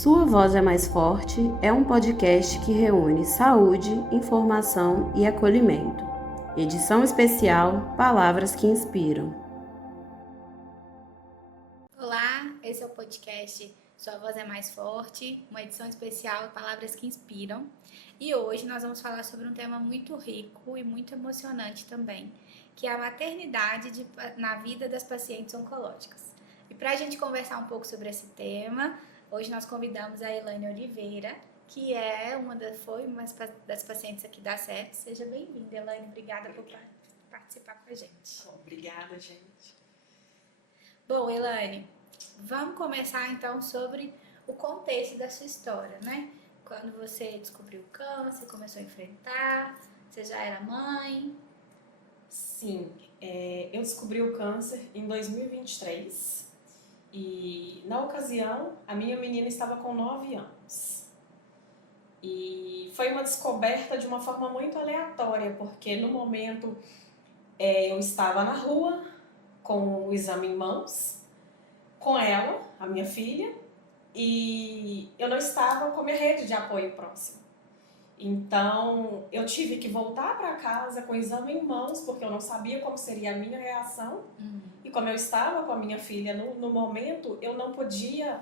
Sua Voz é Mais Forte é um podcast que reúne saúde, informação e acolhimento. Edição especial Palavras que Inspiram. Olá, esse é o podcast Sua Voz é Mais Forte, uma edição especial Palavras que Inspiram. E hoje nós vamos falar sobre um tema muito rico e muito emocionante também, que é a maternidade na vida das pacientes oncológicas. E para a gente conversar um pouco sobre esse tema, hoje nós convidamos a Elaine Oliveira, que foi uma das pacientes aqui da SET. Seja bem-vinda, Elaine. Obrigada por participar com a gente. Obrigada, gente. Bom, Elaine, vamos começar então sobre o contexto da sua história, né? Quando você descobriu o câncer, começou a enfrentar, você já era mãe? Sim, eu descobri o câncer em 2023 e, na ocasião, a minha menina estava com 9 anos. E foi uma descoberta de uma forma muito aleatória, porque no momento eu estava na rua com o exame em mãos, com ela, a minha filha, e eu não estava com a minha rede de apoio próxima. Então, eu tive que voltar para casa com o exame em mãos, porque eu não sabia como seria a minha reação. E como eu estava com a minha filha no momento, eu não podia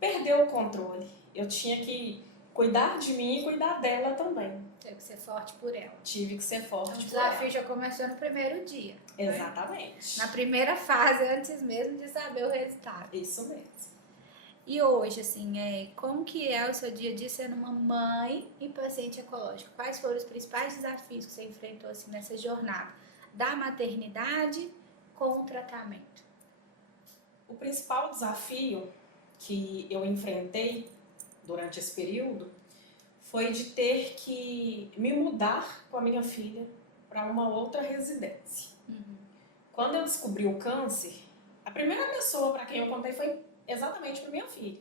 perder o controle. Eu tinha que cuidar de mim e cuidar dela também. Teve que ser forte por ela. Tive que ser forte por ela. O desafio já começou no primeiro dia. Exatamente. Né? Na primeira fase, antes mesmo de saber o resultado. Isso mesmo. E hoje, assim, como que é o seu dia a dia sendo uma mãe e paciente oncológico? Quais foram os principais desafios que você enfrentou assim, nessa jornada da maternidade com o tratamento? O principal desafio que eu enfrentei durante esse período foi de ter que me mudar com a minha filha para uma outra residência. Quando eu descobri o câncer, a primeira pessoa para quem eu contei foi exatamente para minha filha.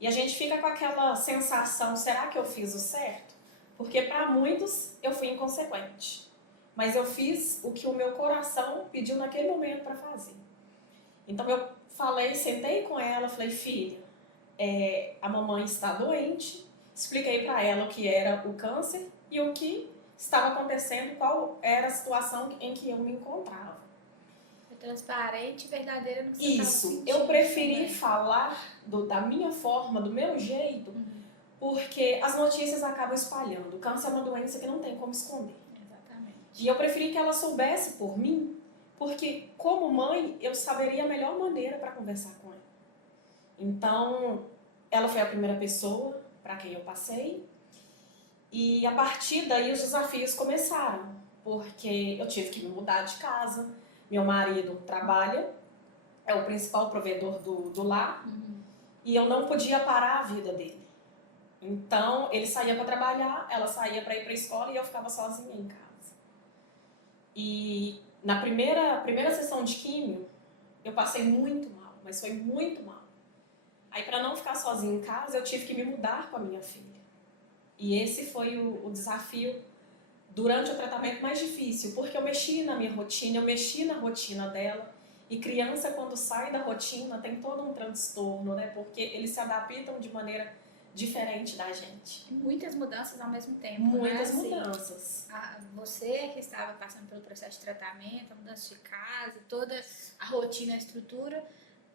E a gente fica com aquela sensação, será que eu fiz o certo? Porque para muitos eu fui inconsequente. Mas eu fiz o que o meu coração pediu naquele momento para fazer. Então eu sentei com ela, falei, filha, a mamãe está doente. Expliquei para ela o que era o câncer e o que estava acontecendo, qual era a situação em que eu me encontrava. Transparente e verdadeira no que você Isso, eu preferi falar da minha forma, do meu jeito, porque as notícias acabam espalhando. O câncer é uma doença que não tem como esconder. Exatamente. E eu preferi que ela soubesse por mim, porque como mãe eu saberia a melhor maneira para conversar com ela. Então, ela foi a primeira pessoa para quem eu passei, e a partir daí os desafios começaram, porque eu tive que me mudar de casa. Meu marido trabalha, é o principal provedor do lar, e eu não podia parar a vida dele. Então, ele saía para trabalhar, ela saía para ir para a escola e eu ficava sozinha em casa. E na primeira sessão de químio, eu passei muito mal, mas foi muito mal. Aí, para não ficar sozinha em casa, eu tive que me mudar com a minha filha. E esse foi o desafio durante o tratamento mais difícil, porque eu mexi na minha rotina, eu mexi na rotina dela. E criança, quando sai da rotina, tem todo um transtorno, né? Porque eles se adaptam de maneira diferente da gente. Muitas mudanças ao mesmo tempo, Muitas né? mudanças. Você que estava passando pelo processo de tratamento, a mudança de casa, toda a rotina, a estrutura,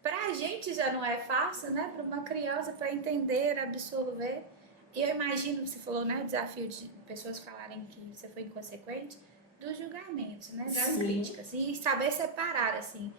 pra gente já não é fácil, né? Para uma criança, para entender, absorver. E eu imagino, você falou, né, o desafio de pessoas falarem que você foi inconsequente, dos julgamentos, né, das Sim. críticas. E saber separar, assim,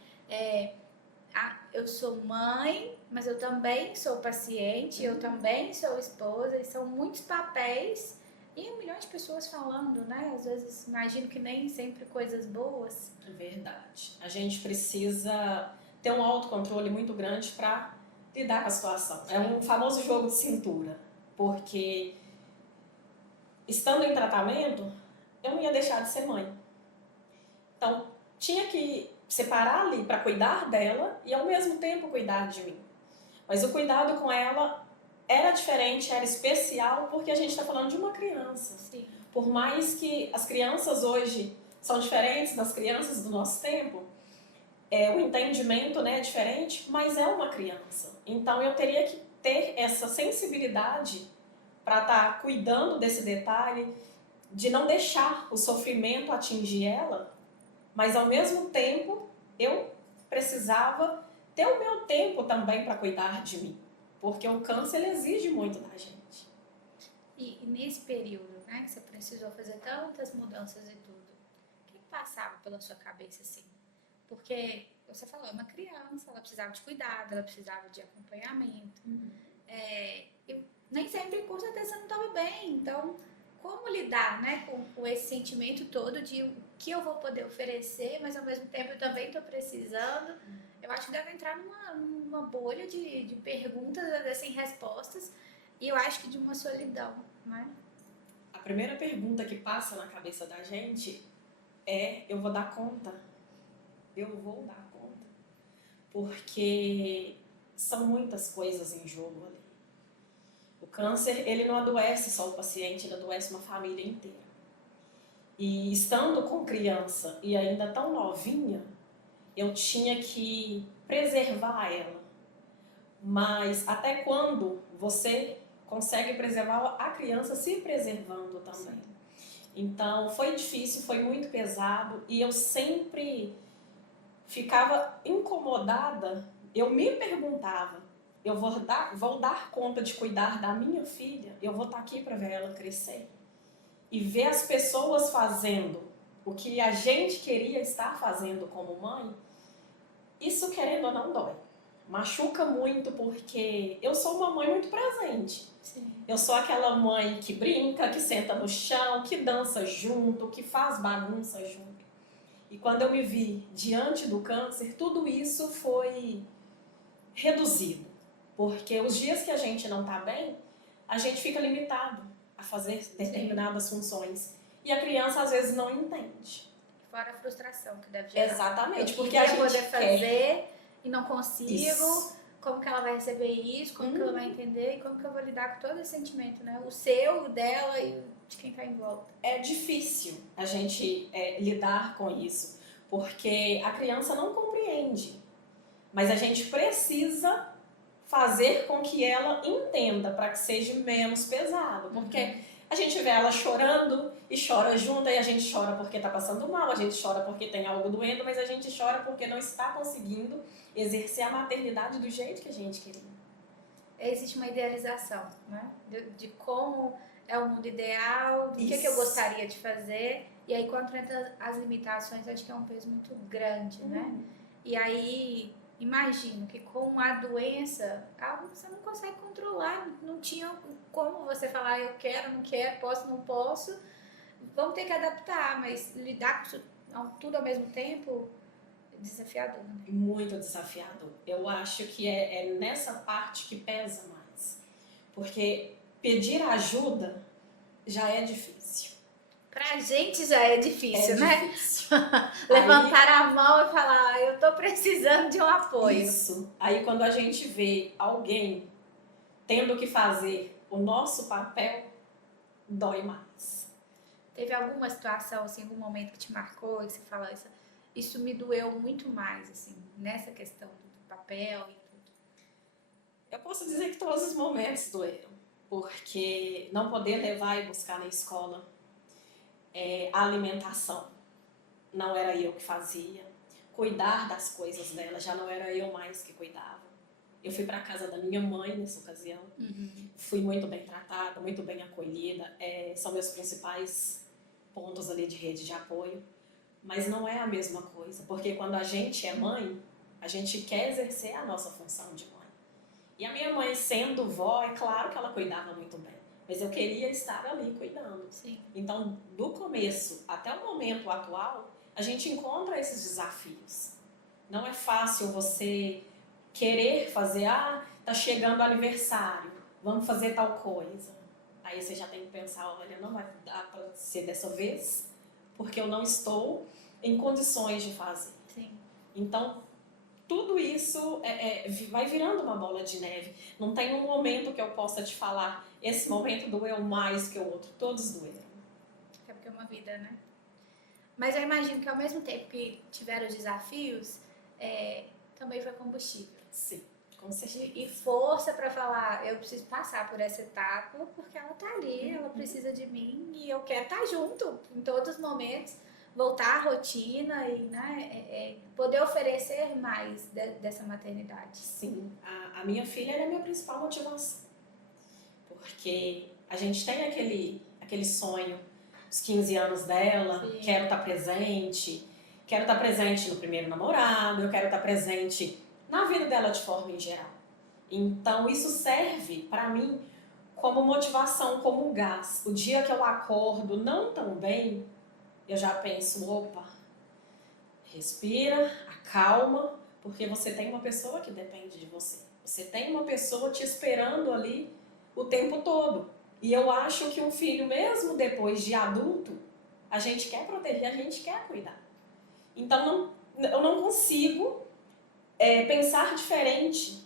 eu sou mãe, mas eu também sou paciente, eu também sou esposa, e são muitos papéis e milhões de pessoas falando, né? Às vezes imagino que nem sempre coisas boas. É verdade. A gente precisa ter um autocontrole muito grande para lidar com a situação. É um famoso jogo de cintura. Porque, estando em tratamento, eu não ia deixar de ser mãe. Então, tinha que separar ali para cuidar dela e, ao mesmo tempo, cuidar de mim. Mas o cuidado com ela era diferente, era especial, porque a gente está falando de uma criança. Sim. Por mais que as crianças hoje são diferentes das crianças do nosso tempo, o entendimento, né, é diferente, mas é uma criança. Então, eu teria que ter essa sensibilidade para estar cuidando desse detalhe, de não deixar o sofrimento atingir ela, mas ao mesmo tempo eu precisava ter o meu tempo também para cuidar de mim, porque o câncer ele exige muito da gente. E nesse período, né, que você precisou fazer tantas mudanças e tudo, o que passava pela sua cabeça assim? Porque você falou, é uma criança, ela precisava de cuidado, ela precisava de acompanhamento. E nem sempre, com certeza, você não estava bem. Então, como lidar, né, com esse sentimento todo de o que eu vou poder oferecer, mas ao mesmo tempo eu também estou precisando? Eu acho que deve entrar numa bolha de perguntas sem respostas e eu acho que de uma solidão, né? A primeira pergunta que passa na cabeça da gente é: eu vou dar conta? Eu vou dar conta? Porque são muitas coisas em jogo ali. O câncer, ele não adoece só o paciente, ele adoece uma família inteira. E estando com criança e ainda tão novinha, eu tinha que preservar ela. Mas até quando você consegue preservar a criança se preservando também? Então foi difícil, foi muito pesado e eu sempre ficava incomodada. Eu me perguntava: eu vou dar conta de cuidar da minha filha? Eu vou estar aqui para ver ela crescer? E ver as pessoas fazendo o que a gente queria estar fazendo como mãe, isso, querendo ou não, dói. Machuca muito, porque eu sou uma mãe muito presente. Sim. Eu sou aquela mãe que brinca, que senta no chão, que dança junto, que faz bagunça junto. E quando eu me vi diante do câncer, tudo isso foi reduzido. Porque os dias que a gente não está bem, a gente fica limitado a fazer determinadas funções. E a criança às vezes não entende. Fora a frustração que deve gerar. Exatamente, eu porque a gente poder quer fazer e não consigo. isso. Como que ela vai receber isso? Como que ela vai entender? E como que eu vou lidar com todo esse sentimento, né? O seu, o dela e de quem está em volta. É difícil a gente lidar com isso, porque a criança não compreende. Mas a gente precisa fazer com que ela entenda, para que seja menos pesado. Porque a gente vê ela chorando e chora junto, e a gente chora porque está passando mal, a gente chora porque tem algo doendo, mas a gente chora porque não está conseguindo exercer a maternidade do jeito que a gente queria. Existe uma idealização, né? De como é o mundo ideal, do que eu gostaria de fazer. E aí, quando entra as limitações, acho que é um peso muito grande, né? E aí, imagino que com a doença, algo que você não consegue controlar, não tinha como você falar eu quero, não quero, posso, não posso. Vamos ter que adaptar, mas lidar com isso tudo ao mesmo tempo é desafiador, né? Muito desafiador. Eu acho que é nessa parte que pesa mais. Porque pedir ajuda já é difícil. Pra gente já é difícil, né? Difícil. Levantar a mão e falar, eu tô precisando de um apoio. Isso. Aí quando a gente vê alguém tendo que fazer o nosso papel, dói mais. Teve alguma situação, assim, algum momento que te marcou e que você fala, isso me doeu muito mais, assim, nessa questão do papel e tudo? Eu posso dizer que todos os momentos doeram. Porque não poder levar e buscar na escola, a alimentação não era eu que fazia. Cuidar das coisas dela já não era eu mais que cuidava. Eu fui para a casa da minha mãe nessa ocasião. Fui muito bem tratada, muito bem acolhida. São meus principais pontos ali de rede de apoio. Mas não é a mesma coisa, porque quando a gente é mãe, a gente quer exercer a nossa função de mãe. E a minha mãe, sendo vó, é claro que ela cuidava muito bem. Mas eu queria estar ali cuidando. Sim. Então, do começo até o momento atual, a gente encontra esses desafios. Não é fácil você querer fazer, tá chegando o aniversário, vamos fazer tal coisa. Aí você já tem que pensar, olha, não vai dar para ser dessa vez, porque eu não estou em condições de fazer. Sim. Então, tudo isso vai virando uma bola de neve. Não tem um momento que eu possa te falar, esse momento doeu mais que o outro. Todos doeram. É porque é uma vida, né? Mas eu imagino que ao mesmo tempo que tiveram os desafios, também foi combustível. Sim, Com certeza. E força para falar, eu preciso passar por essa etapa, porque ela tá ali, ela precisa de mim e eu quero estar junto em todos os momentos, voltar à rotina e, né, poder oferecer mais dessa maternidade. Sim, a minha filha é a minha principal motivação, porque a gente tem aquele sonho, os 15 anos dela, Sim. quero estar presente no primeiro namorado, eu quero estar presente na vida dela de forma em geral. Então isso serve para mim como motivação, como um gás. O dia que eu acordo não tão bem, eu já penso, opa, respira, acalma, porque você tem uma pessoa que depende de você. Você tem uma pessoa te esperando ali o tempo todo. E eu acho que um filho, mesmo depois de adulto, a gente quer proteger, a gente quer cuidar. Então eu não consigo pensar diferente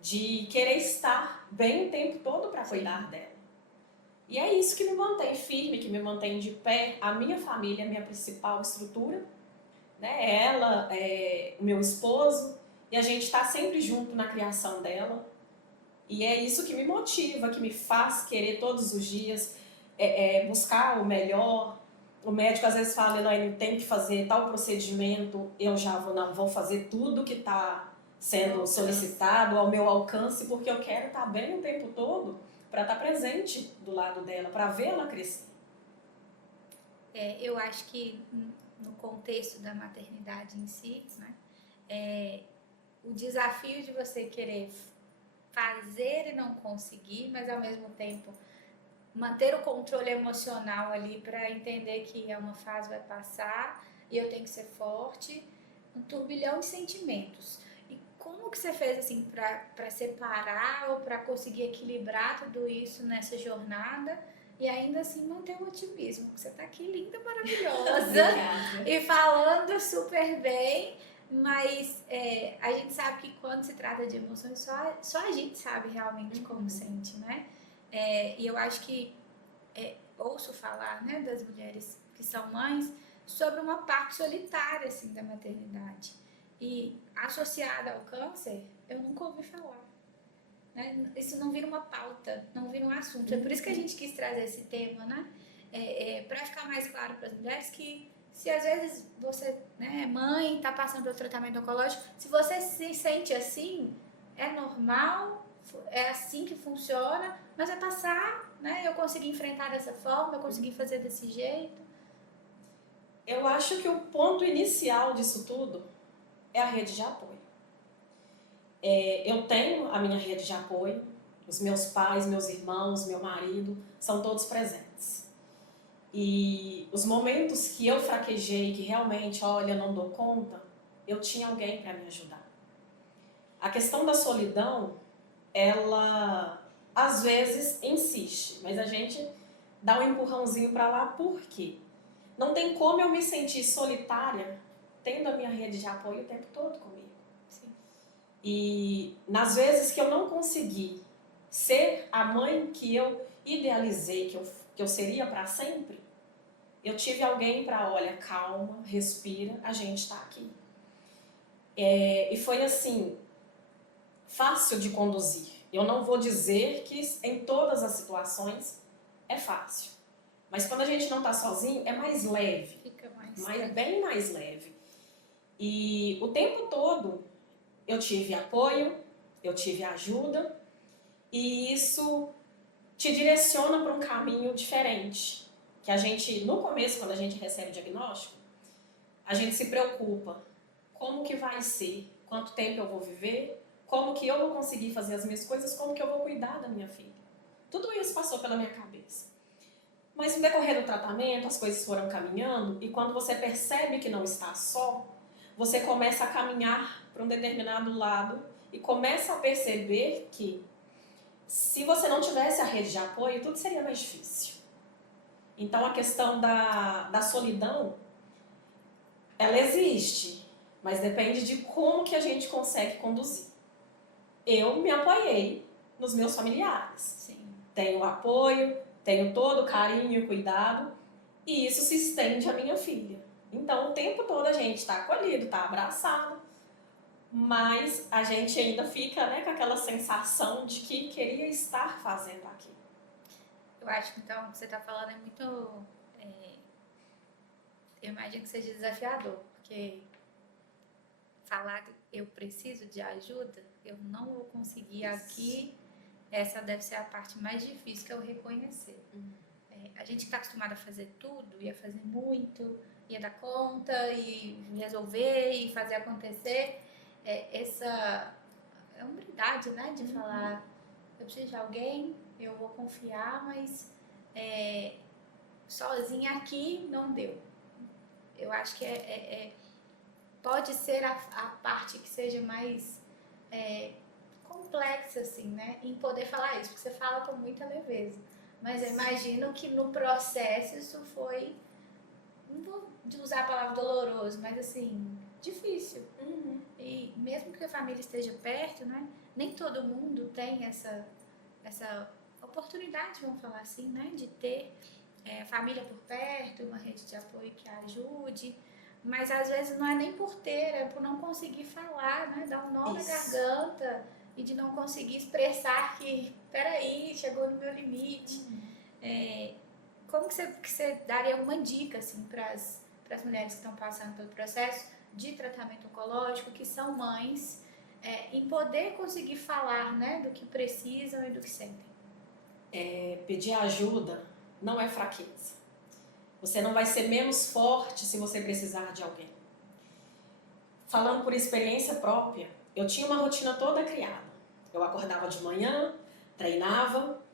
de querer estar bem o tempo todo para cuidar dela. E é isso que me mantém firme, que me mantém de pé. A minha família é a minha principal estrutura, né? Ela, o meu esposo, e a gente está sempre junto na criação dela. E é isso que me motiva, que me faz querer todos os dias buscar o melhor. O médico às vezes fala, não tem que fazer tal procedimento, eu já vou fazer tudo que está sendo solicitado ao meu alcance, porque eu quero estar bem o tempo todo para estar presente do lado dela, para vê-la crescer. Eu acho que no contexto da maternidade em si, né, o desafio de você querer fazer e não conseguir, mas ao mesmo tempo manter o controle emocional ali para entender que uma fase vai passar e eu tenho que ser forte, um turbilhão de sentimentos. E como que você fez assim para separar ou para conseguir equilibrar tudo isso nessa jornada e ainda assim manter o otimismo? Você tá aqui linda, maravilhosa e falando super bem, mas a gente sabe que quando se trata de emoções só a gente sabe realmente como sente, né? E eu acho que ouço falar, né, das mulheres que são mães sobre uma parte solitária assim, da maternidade. E associada ao câncer, eu nunca ouvi falar. Né? Isso não vira uma pauta, não vira um assunto. É por isso que a gente quis trazer esse tema, né? Para ficar mais claro para as mulheres que se às vezes você, né, é mãe, está passando pelo tratamento oncológico, se você se sente assim, é normal, é assim que funciona, mas vai passar, né? Eu consegui enfrentar dessa forma, eu consegui fazer desse jeito. Eu acho que o ponto inicial disso tudo é a rede de apoio. Eu tenho a minha rede de apoio, os meus pais, meus irmãos, meu marido, são todos presentes. E os momentos que eu fraquejei, que realmente, olha, não dou conta, eu tinha alguém para me ajudar. A questão da solidão, ela às vezes insiste, mas a gente dá um empurrãozinho para lá, por quê? Não tem como eu me sentir solitária tendo a minha rede de apoio o tempo todo comigo. Sim. E nas vezes que eu não consegui ser a mãe que eu idealizei, que eu seria para sempre, eu tive alguém para, olha, calma, respira, a gente está aqui. E foi assim, fácil de conduzir. Eu não vou dizer que em todas as situações é fácil. Mas quando a gente não está sozinho, é mais leve. Fica bem mais leve. E o tempo todo eu tive apoio, eu tive ajuda, e isso te direciona para um caminho diferente. Que a gente, no começo, quando a gente recebe o diagnóstico, a gente se preocupa. Como que vai ser? Quanto tempo eu vou viver? Como que eu vou conseguir fazer as minhas coisas? Como que eu vou cuidar da minha filha? Tudo isso passou pela minha cabeça. Mas no decorrer do tratamento, as coisas foram caminhando, e quando você percebe que não está só, você começa a caminhar para um determinado lado e começa a perceber que se você não tivesse a rede de apoio, tudo seria mais difícil. Então a questão da solidão, ela existe, mas depende de como que a gente consegue conduzir. Eu me apoiei nos meus familiares. Sim. Tenho apoio, tenho todo o carinho e cuidado, e isso se estende à minha filha. Então, o tempo todo a gente está acolhido, está abraçado, mas a gente ainda fica, né, com aquela sensação de que queria estar fazendo aquilo. Eu acho que então o que você está falando é muito. Eu imagino que seja desafiador, porque falar que eu preciso de ajuda, eu não vou conseguir aqui. Essa deve ser a parte mais difícil, que é o reconhecer. A gente que está acostumado a fazer tudo, ia fazer muito, ia dar conta, e resolver, e fazer acontecer. Essa humildade, né? De falar, eu preciso de alguém, eu vou confiar, mas sozinha aqui não deu. Eu acho que pode ser a parte que seja mais complexa, assim, né? Em poder falar isso, porque você fala com muita leveza. Mas eu imagino que no processo isso foi, não vou usar a palavra doloroso, mas assim, difícil. E mesmo que a família esteja perto, né? Nem todo mundo tem essa oportunidade, vamos falar assim, né? De ter família por perto, uma rede de apoio que ajude. Mas às vezes não é nem por ter, é por não conseguir falar, né? Dar um nó na garganta e de não conseguir expressar que, peraí, chegou no meu limite. Como que você daria alguma dica, assim, para as mulheres que estão passando pelo processo de tratamento oncológico, que são mães, em poder conseguir falar, né, do que precisam e do que sentem? Pedir ajuda não é fraqueza. Você não vai ser menos forte se você precisar de alguém. Falando por experiência própria, eu tinha uma rotina toda criada. Eu acordava de manhã, treinava,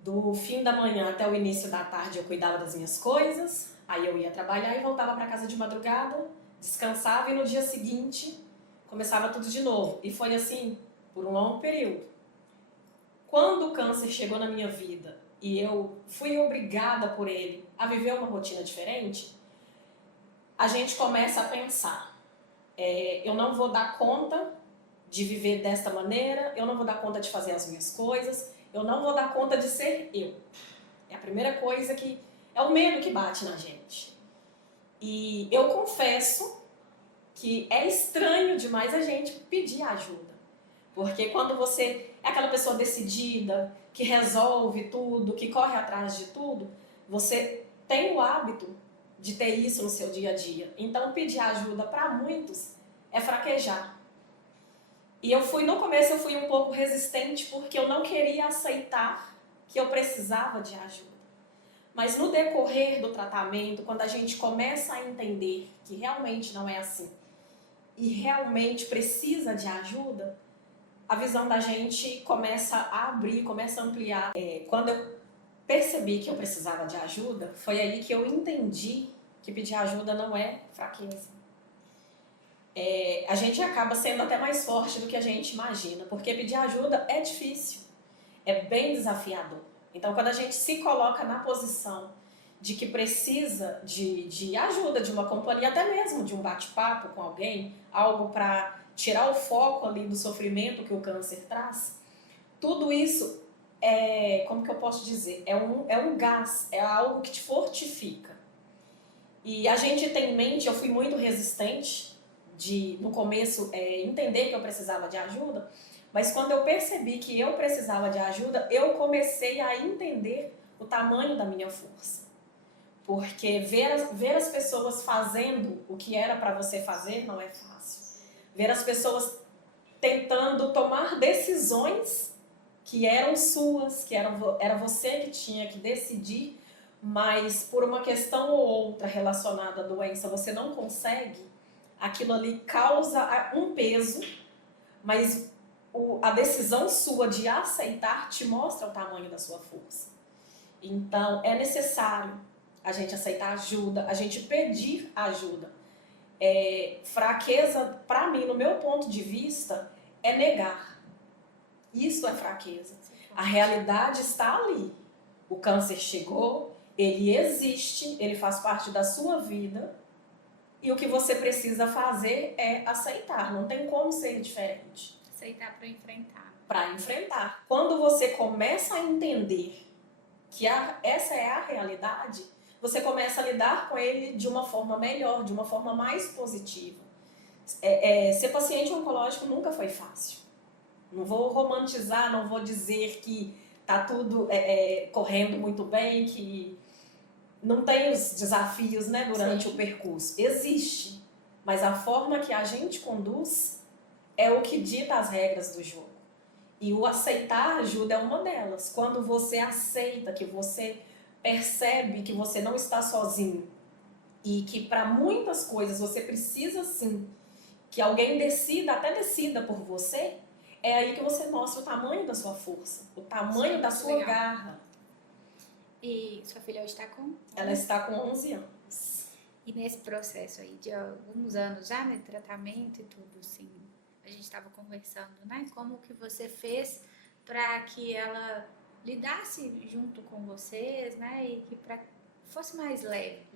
do fim da manhã até o início da tarde eu cuidava das minhas coisas, aí eu ia trabalhar e voltava para casa de madrugada, descansava e no dia seguinte começava tudo de novo. E foi assim por um longo período. Quando o câncer chegou na minha vida e eu fui obrigada por ele a viver uma rotina diferente, a gente começa a pensar, eu não vou dar conta de viver desta maneira, eu não vou dar conta de fazer as minhas coisas, eu não vou dar conta de ser eu. É a primeira coisa que é o medo que bate na gente. E eu confesso que é estranho demais a gente pedir ajuda. Porque quando você é aquela pessoa decidida, que resolve tudo, que corre atrás de tudo, você tem o hábito de ter isso no seu dia a dia. Então pedir ajuda para muitos é fraquejar. E no começo eu fui um pouco resistente porque eu não queria aceitar que eu precisava de ajuda. Mas no decorrer do tratamento, quando a gente começa a entender que realmente não é assim e realmente precisa de ajuda, a visão da gente começa a abrir, começa a ampliar. Quando eu percebi que eu precisava de ajuda, foi aí que eu entendi que pedir ajuda não é fraqueza. A gente acaba sendo até mais forte do que a gente imagina, porque pedir ajuda é difícil, é bem desafiador. Então, quando a gente se coloca na posição de que precisa de ajuda, de uma companhia, até mesmo de um bate-papo com alguém, algo para tirar o foco ali do sofrimento que o câncer traz, tudo isso como que eu posso dizer? É um gás, é algo que te fortifica. E a gente tem em mente, eu fui muito resistente no começo, entender que eu precisava de ajuda, mas quando eu percebi que eu precisava de ajuda, eu comecei a entender o tamanho da minha força. Porque ver as pessoas fazendo o que era para você fazer não é fácil. Ver as pessoas tentando tomar decisões que eram suas, que era você que tinha que decidir, mas por uma questão ou outra relacionada à doença você não consegue, aquilo ali causa um peso, mas a decisão sua de aceitar te mostra o tamanho da sua força. Então, é necessário a gente aceitar ajuda, a gente pedir ajuda. Fraqueza, para mim, no meu ponto de vista, é negar. Isso é fraqueza. A realidade está ali. O câncer chegou, ele existe, ele faz parte da sua vida. E o que você precisa fazer é aceitar, não tem como ser diferente. Aceitar para enfrentar. Para enfrentar. Quando você começa a entender que essa é a realidade, você começa a lidar com ele de uma forma melhor, de uma forma mais positiva. Ser paciente oncológico nunca foi fácil. Não vou romantizar, não vou dizer que tá tudo correndo muito bem, que não tem os desafios, né, durante o percurso. Existe, mas a forma que a gente conduz é o que dita as regras do jogo. E o aceitar ajuda é uma delas. Quando você aceita, que você percebe que você não está sozinho e que para muitas coisas você precisa sim que alguém até decida por você, é aí que você mostra o tamanho da sua força, o tamanho da sua garra. E sua filha hoje está com? Ela está com 11 anos. E nesse processo aí de alguns anos já, né, tratamento e tudo, assim, a gente estava conversando, né, como que você fez para que ela lidasse junto com vocês, né, e que fosse mais leve.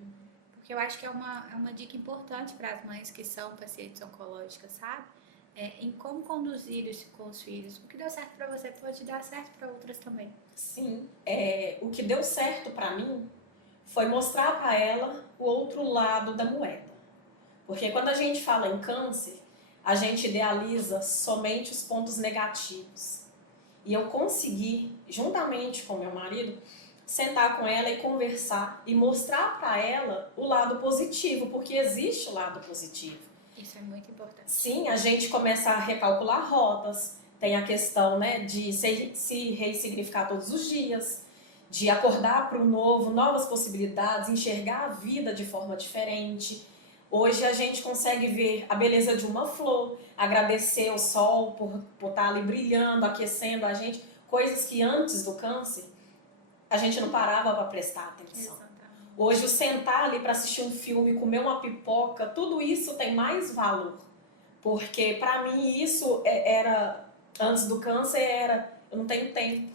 Porque eu acho que é uma dica importante para as mães que são pacientes oncológicas, sabe? Em como conduzir isso com os filhos. O que deu certo para você pode dar certo para outras também. Sim, o que deu certo para mim foi mostrar para ela o outro lado da moeda. Porque quando a gente fala em câncer, a gente idealiza somente os pontos negativos. E eu consegui, juntamente com meu marido, sentar com ela e conversar e mostrar para ela o lado positivo, porque existe o lado positivo. Isso é muito importante. Sim, a gente começa a recalcular rotas, tem a questão, né, de se ressignificar todos os dias, de acordar para o novo, novas possibilidades, enxergar a vida de forma diferente. Hoje a gente consegue ver a beleza de uma flor, agradecer o sol por estar ali brilhando, aquecendo a gente, coisas que antes do câncer a gente não parava para prestar atenção. Exatamente. Hoje, o sentar ali para assistir um filme, comer uma pipoca, tudo isso tem mais valor. Porque para mim isso antes do câncer, eu não tenho tempo.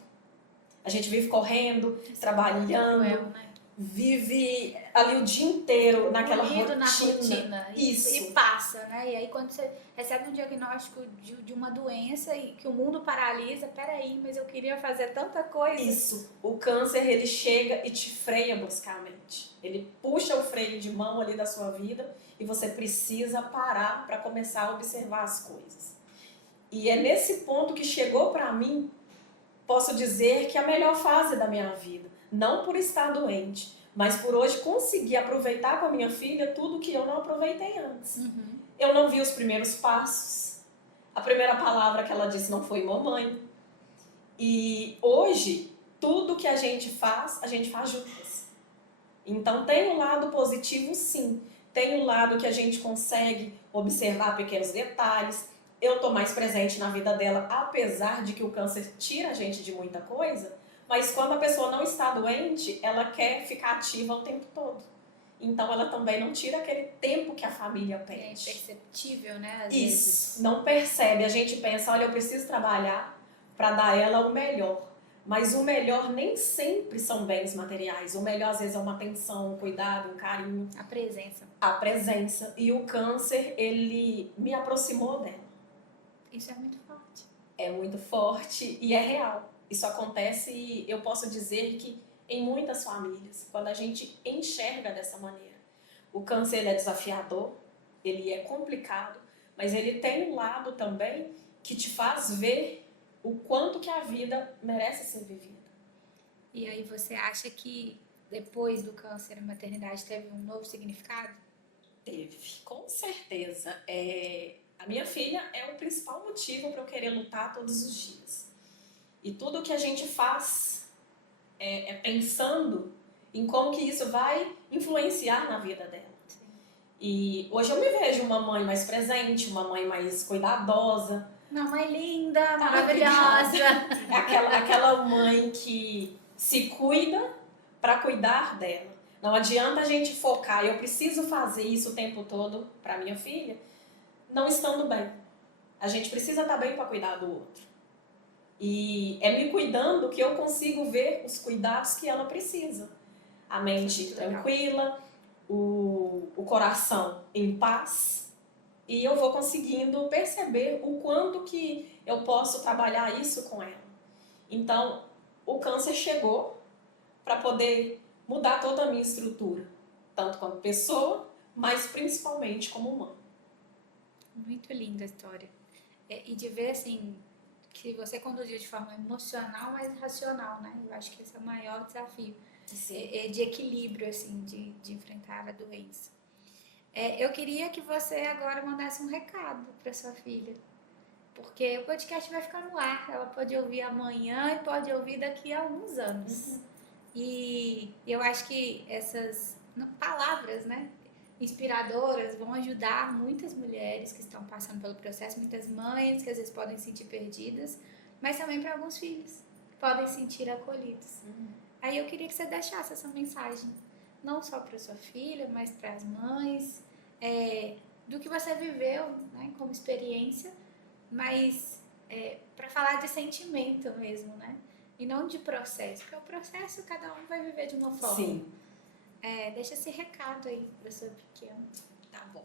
A gente vive correndo, trabalhando, vive ali o dia inteiro naquela rotina. Na rotina. Isso. E passa, né? E aí quando você recebe um diagnóstico de uma doença e que o mundo paralisa, peraí, mas eu queria fazer tanta coisa. Isso. O câncer, ele chega e te freia bruscamente. Ele puxa o freio de mão ali da sua vida e você precisa parar para começar a observar as coisas. E é nesse ponto que chegou para mim, posso dizer que é a melhor fase da minha vida. Não por estar doente, mas por hoje conseguir aproveitar com a minha filha tudo que eu não aproveitei antes. Uhum. Eu não vi os primeiros passos. A primeira palavra que ela disse não foi mamãe. E hoje, tudo que a gente faz juntas. Então tem um lado positivo, sim. Tem um lado que a gente consegue observar pequenos detalhes. Eu tô mais presente na vida dela, apesar de que o câncer tira a gente de muita coisa. Mas quando a pessoa não está doente, ela quer ficar ativa o tempo todo. Então ela também não tira aquele tempo que a família pede. É imperceptível, né? Às Isso, vezes. não percebe. A gente pensa, olha, eu preciso trabalhar para dar ela o melhor. Mas o melhor nem sempre são bens materiais. O melhor às vezes é uma atenção, um cuidado, um carinho. A presença. A presença. E o câncer, ele me aproximou dela. Isso é muito forte. É muito forte e é real. Isso acontece e eu posso dizer que em muitas famílias, quando a gente enxerga dessa maneira. O câncer ele é desafiador, ele é complicado, mas ele tem um lado também que te faz ver o quanto que a vida merece ser vivida. E aí você acha que depois do câncer a maternidade teve um novo significado? Teve, com certeza. A minha filha é o principal motivo para eu querer lutar todos os dias. E tudo que a gente faz é pensando em como que isso vai influenciar na vida dela. Sim. E hoje eu me vejo uma mãe mais presente, uma mãe mais cuidadosa. Uma mãe linda, maravilhosa. Aquela mãe que se cuida para cuidar dela. Não adianta a gente focar, eu preciso fazer isso o tempo todo para minha filha, não estando bem. A gente precisa estar bem para cuidar do outro. E é me cuidando que eu consigo ver os cuidados que ela precisa. A mente tranquila, o coração em paz. E eu vou conseguindo perceber o quanto que eu posso trabalhar isso com ela. Então, o câncer chegou para poder mudar toda a minha estrutura. Tanto como pessoa, mas principalmente como mãe. Muito linda a história. E de ver, assim, que você conduziu de forma emocional, mas racional, né? Eu acho que esse é o maior desafio. De equilíbrio, assim, de enfrentar a doença. Eu queria que você agora mandasse um recado para sua filha. Porque o podcast vai ficar no ar. Ela pode ouvir amanhã e pode ouvir daqui a alguns anos. E eu acho que essas palavras, né, inspiradoras vão ajudar muitas mulheres que estão passando pelo processo, muitas mães que às vezes podem se sentir perdidas, mas também para alguns filhos que podem se sentir acolhidos. Aí eu queria que você deixasse essa mensagem, não só para sua filha, mas para as mães, do que você viveu, né, como experiência, mas para falar de sentimento mesmo, né? E não de processo, porque o processo cada um vai viver de uma forma. Sim. Deixa esse recado aí para sua pequena. Tá bom.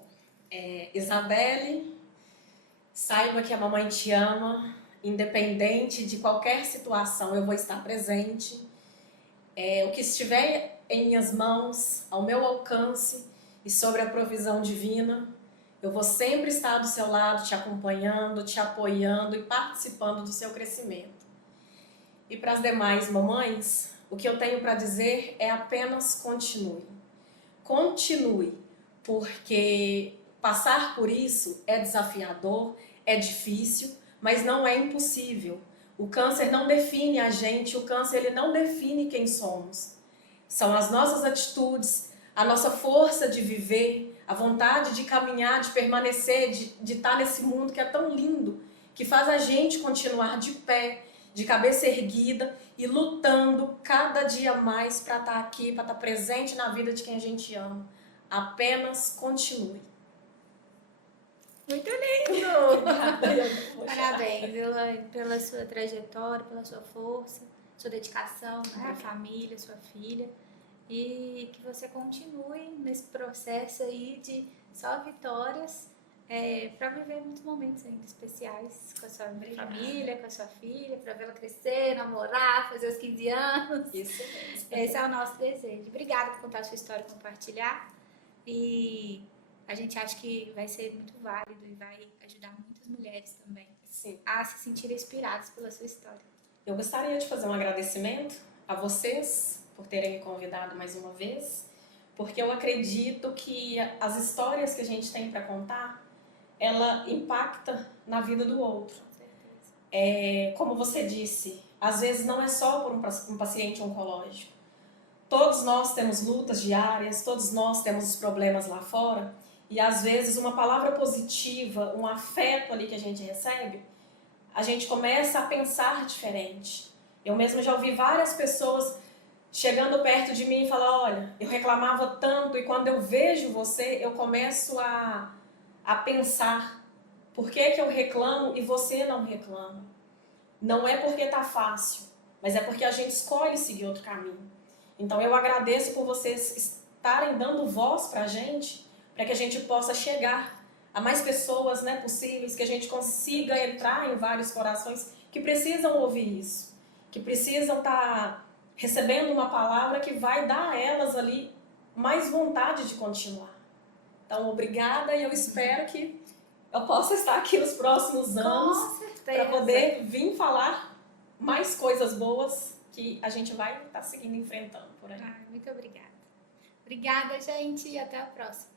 Isabelle, saiba que a mamãe te ama, independente de qualquer situação, eu vou estar presente. O que estiver em minhas mãos, ao meu alcance e sobre a provisão divina, eu vou sempre estar do seu lado, te acompanhando, te apoiando e participando do seu crescimento. E para as demais mamães, o que eu tenho para dizer é apenas continue. Continue, porque passar por isso é desafiador, é difícil, mas não é impossível. O câncer não define a gente, o câncer ele não define quem somos. São as nossas atitudes, a nossa força de viver, a vontade de caminhar, de permanecer, de estar nesse mundo que é tão lindo, que faz a gente continuar de pé, de cabeça erguida e lutando cada dia mais para estar aqui, para estar presente na vida de quem a gente ama. Apenas continue. Muito lindo! Parabéns, Elaine, pela sua trajetória, pela sua força, sua dedicação, né? A família, sua filha. E que você continue nesse processo aí de só vitórias, para viver muitos momentos ainda especiais com a sua família, com a sua filha, para vê-la crescer, namorar, fazer os 15 anos. Isso mesmo. Esse é o nosso desejo. Obrigada por contar a sua história e compartilhar. E a gente acha que vai ser muito válido e vai ajudar muitas mulheres também. Sim. A se sentirem inspiradas pela sua história. Eu gostaria de fazer um agradecimento a vocês por terem me convidado mais uma vez, porque eu acredito que as histórias que a gente tem para contar, ela impacta na vida do outro. Com certeza. Como você disse, às vezes não é só por um paciente oncológico. Todos nós temos lutas diárias, todos nós temos os problemas lá fora, e às vezes uma palavra positiva, um afeto ali que a gente recebe, a gente começa a pensar diferente. Eu mesmo já ouvi várias pessoas chegando perto de mim e falar, olha, eu reclamava tanto e quando eu vejo você, eu começo a pensar, por que eu reclamo e você não reclama? Não é porque tá fácil, mas é porque a gente escolhe seguir outro caminho. Então eu agradeço por vocês estarem dando voz pra gente, para que a gente possa chegar a mais pessoas, né, possíveis, que a gente consiga entrar em vários corações que precisam ouvir isso, que precisam estar recebendo uma palavra que vai dar a elas ali mais vontade de continuar. Então, obrigada e eu espero que eu possa estar aqui nos próximos anos para poder vir falar mais coisas boas que a gente vai estar seguindo enfrentando por aí. Muito obrigada. Obrigada, gente, e até a próxima.